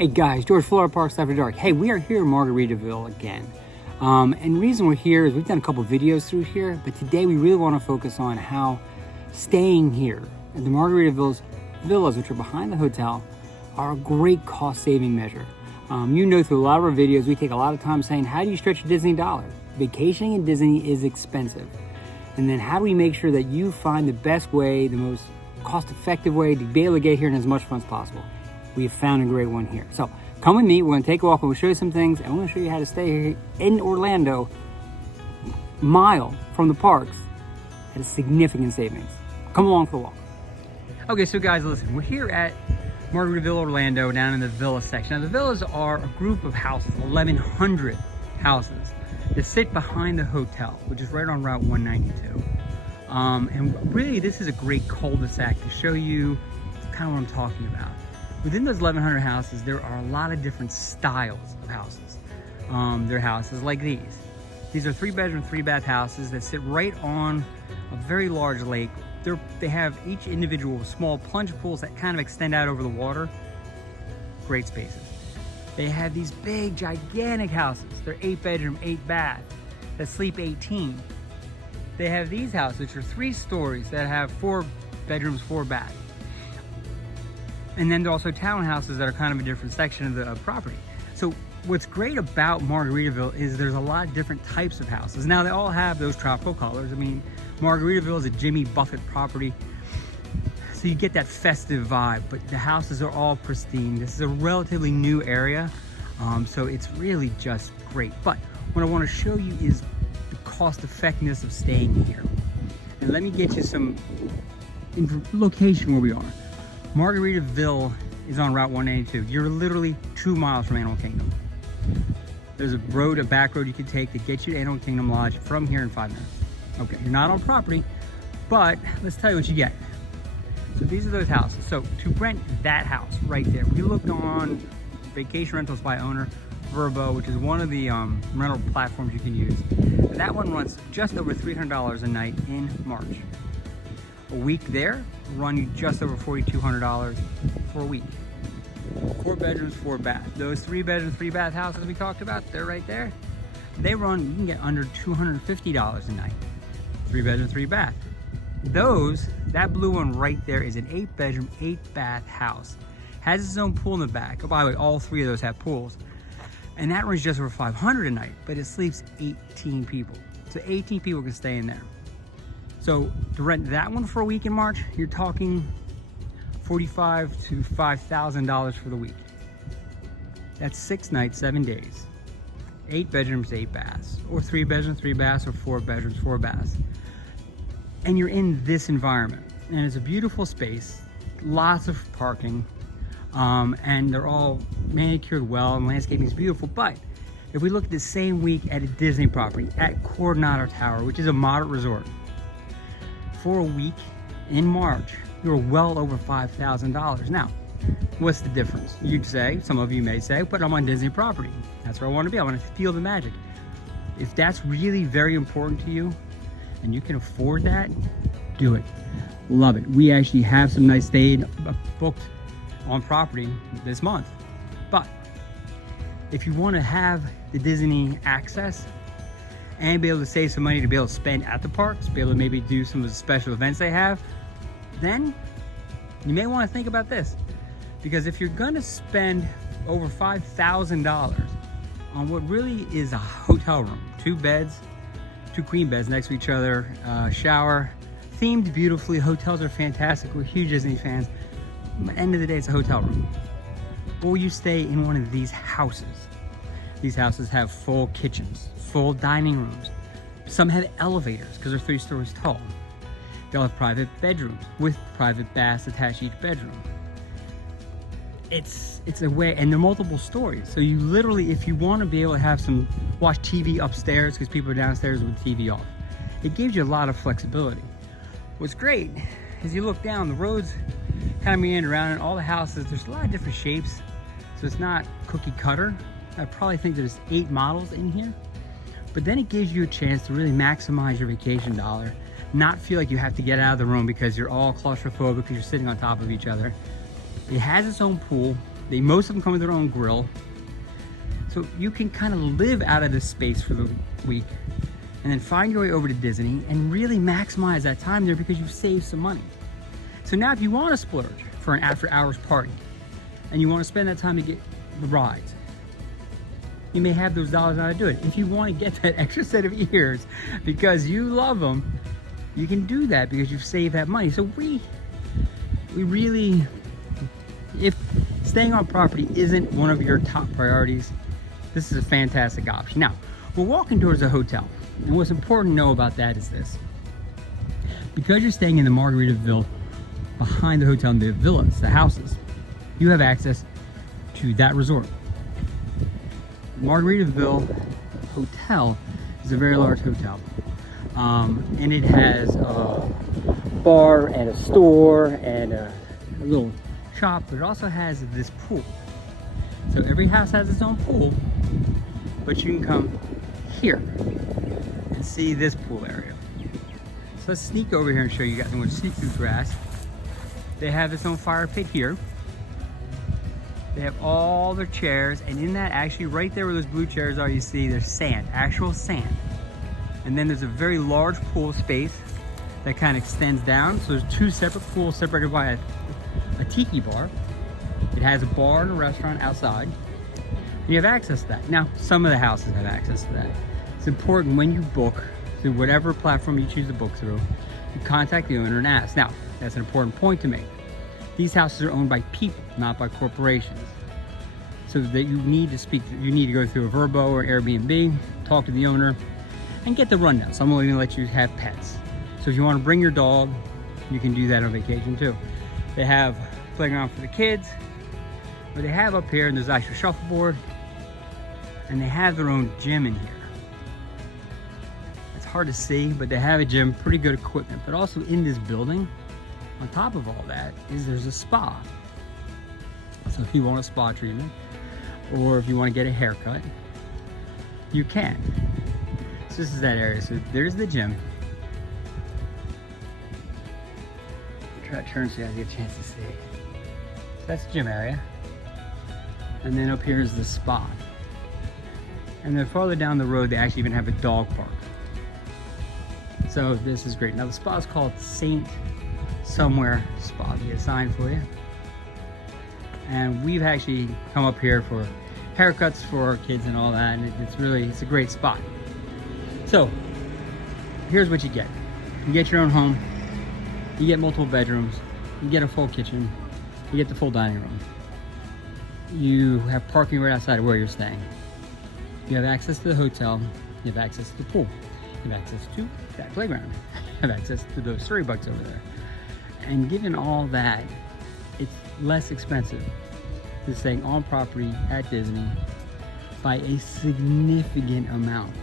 Hey guys, George, Florida Parks After Dark. Hey, we are here in Margaritaville again. And the reason we're here is we've done a couple videos through here, but today we really want to focus on how staying here at the Margaritaville's villas, which are behind the hotel, are a great cost-saving measure. You know, through a lot of our videos, we take a lot of time saying, how do you stretch a Disney dollar? Vacationing in Disney is expensive. And then how do we make sure that you find the best way, the most cost-effective way to be able to get here and as much fun as possible? We have found a great one here. So come with me, we're gonna take a walk and we'll show you some things, and we're gonna show you how to stay here in Orlando, mile from the parks, at a significant savings. Come along for the walk. Okay, so guys, listen, we're here at Margaritaville Orlando down in the villa section. Now the villas are a group of houses, 1,100 houses that sit behind the hotel, which is right on Route 192. And really this is a great cul-de-sac to show you kind of what I'm talking about. Within those 1,100 houses, there are a lot of different styles of houses. There are houses like these. These are 3-bedroom, 3-bath houses that sit right on a very large lake. They have each individual small plunge pools that kind of extend out over the water. Great spaces. They have these big, gigantic houses. They're 8-bedroom, 8-bath that sleep 18. They have these houses, which are 3 stories that have 4 bedrooms, 4 baths. And then there are also townhouses that are kind of a different section of the property. So what's great about Margaritaville is there's a lot of different types of houses. Now they all have those tropical colors. I mean, Margaritaville is a Jimmy Buffett property, so you get that festive vibe, but the houses are all pristine. This is a relatively new area, so it's really just great. But what I want to show you is the cost effectiveness of staying here. And let me get you some location where we are. Margaritaville is on Route 192. You're literally 2 miles from Animal Kingdom. There's a back road you can take to get you to Animal Kingdom Lodge from here in 5 minutes. Okay, you're not on property, but let's tell you what you get. So these are those houses. So to rent that house right there, we looked on Vacation Rentals by Owner, Verbo, which is one of the rental platforms you can use. That one runs just over $300 a night in March. A week there will run you just over $4,200 for a week. 4 bedrooms, 4 baths. Those 3-bedroom, 3-bath houses we talked about, they're right there. They run, you can get under $250 a night. 3-bedroom, 3-bath. That blue one right there is an 8-bedroom, 8-bath house. Has its own pool in the back. Oh, by the way, all 3 of those have pools. And that runs just over $500 a night, but it sleeps 18 people. So 18 people can stay in there. So to rent that one for a week in March, you're talking $45,000 to $5,000 for the week. That's 6 nights, 7 days. 8 bedrooms, 8 baths, or 3 bedrooms, 3 baths, or 4 bedrooms, 4 baths. And you're in this environment, and it's a beautiful space, lots of parking, and they're all manicured well, and landscaping is beautiful. But if we look at the same week at a Disney property at Coronado Tower, which is a moderate resort, for a week in March, you're well over $5,000. Now, what's the difference? You'd say, some of you may say, but I'm on Disney property. That's where I want to be. I want to feel the magic. If that's really very important to you and you can afford that, do it. Love it. We actually have some nice stays booked on property this month. But if you want to have the Disney access and be able to save some money to be able to spend at the parks, be able to maybe do some of the special events they have, then you may want to think about this. Because if you're going to spend over $5,000 on what really is a hotel room, 2 beds, 2 queen beds next to each other, shower, themed beautifully. Hotels are fantastic. We're huge Disney fans. At the end of the day, it's a hotel room. Or you stay in one of these houses. These houses have full kitchens, full dining rooms. Some have elevators because they're 3 stories tall. They'll have private bedrooms with private baths attached to each bedroom. It's a way, and they're multiple stories. So you literally, if you want to be able to have watch TV upstairs because people are downstairs with TV off, it gives you a lot of flexibility. What's great is you look down, the roads kind of meander around, and all the houses, there's a lot of different shapes. So it's not cookie cutter. I probably think there's 8 models in here, but then it gives you a chance to really maximize your vacation dollar, not feel like you have to get out of the room because you're all claustrophobic because you're sitting on top of each other. It has its own pool. Most of them come with their own grill. So you can kind of live out of this space for the week and then find your way over to Disney and really maximize that time there because you've saved some money. So now if you want to splurge for an after hours party and you want to spend that time to get the rides, you may have those dollars now to do it. If you want to get that extra set of ears because you love them, you can do that because you've saved that money. So we really, if staying on property isn't one of your top priorities, this is a fantastic option. Now, we're walking towards a hotel, and what's important to know about that is this. Because you're staying in the Margaritaville, behind the hotel, the villas, the houses, you have access to that resort. Margaritaville Hotel is a very large hotel, and it has a bar and a store and a little shop, but it also has this pool. So every house has its own pool, but you can come here and see this pool area. So let's sneak over here and show you guys. I'm going to sneak through grass. They have its own fire pit here. They have all their chairs, and in that, actually right there where those blue chairs are, you see there's sand, actual sand. And then there's a very large pool space that kind of extends down. So there's two separate pools separated by a tiki bar. It has a bar and a restaurant outside. And you have access to that. Now, some of the houses have access to that. It's important when you book through whatever platform you choose to book through, you contact the owner and ask. Now, that's an important point to make. These houses are owned by people, not by corporations. So that you need to go through a Vrbo or Airbnb, talk to the owner, and get the rundown. Some will even let you have pets. So if you want to bring your dog, you can do that on vacation too. They have a playground for the kids, but they have up here, and there's actually a shuffleboard, and they have their own gym in here. It's hard to see, but they have a gym, pretty good equipment. But also in this building, on top of all that, there's a spa. So if you want a spa treatment, or if you want to get a haircut, you can. So this is that area. So there's the gym. Try to turn so you guys get a chance to see. So that's the gym area. And then up here is the spa. And then farther down the road, they actually even have a dog park. So this is great. Now the spa is called Saint Somewhere Spa. We get a sign for you. And we've actually come up here for haircuts for our kids and all that. And it's a great spot. So here's what you get. You get your own home. You get multiple bedrooms. You get a full kitchen. You get the full dining room. You have parking right outside of where you're staying. You have access to the hotel. You have access to the pool. You have access to that playground. You have access to those storybugs over there. And given all that, it's less expensive than staying on property at Disney by a significant amount.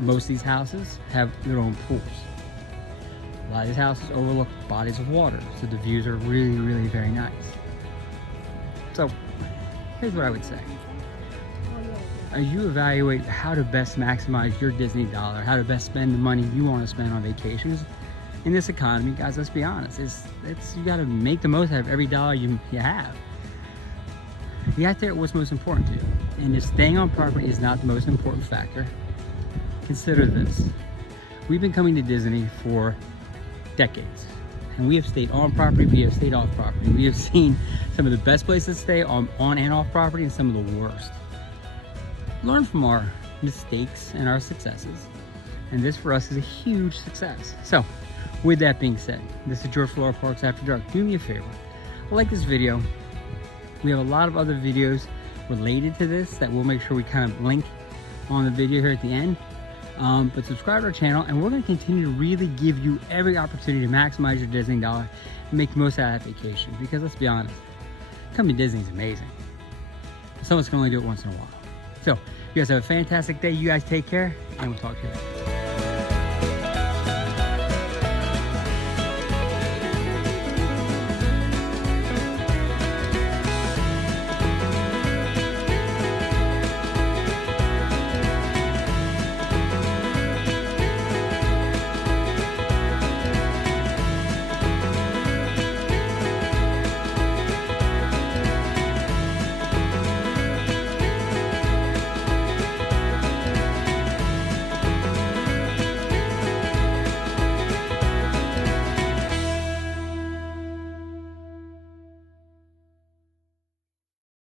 Most of these houses have their own pools. A lot of these houses overlook bodies of water, so the views are really, really very nice. So here's what I would say. As you evaluate how to best maximize your Disney dollar, how to best spend the money you want to spend on vacations in this economy, guys, let's be honest, you got to make the most out of every dollar you have. You have to figure out what's most important to you. And if staying on property is not the most important factor, consider this. We've been coming to Disney for decades, and we have stayed on property, we have stayed off property. We have seen some of the best places to stay on and off property and some of the worst. Learn from our mistakes and our successes, and this for us is a huge success. So with that being said, this is George Florida Parks After Dark. Do me a favor, like this video. We have a lot of other videos related to this that we'll make sure we kind of link on the video here at the end. But subscribe to our channel, and we're going to continue to really give you every opportunity to maximize your Disney dollar and make the most out of that vacation. Because let's be honest, coming to Disney is amazing. Someone's can only do it once in a while. So you guys have a fantastic day. You guys take care, and we'll talk to you later.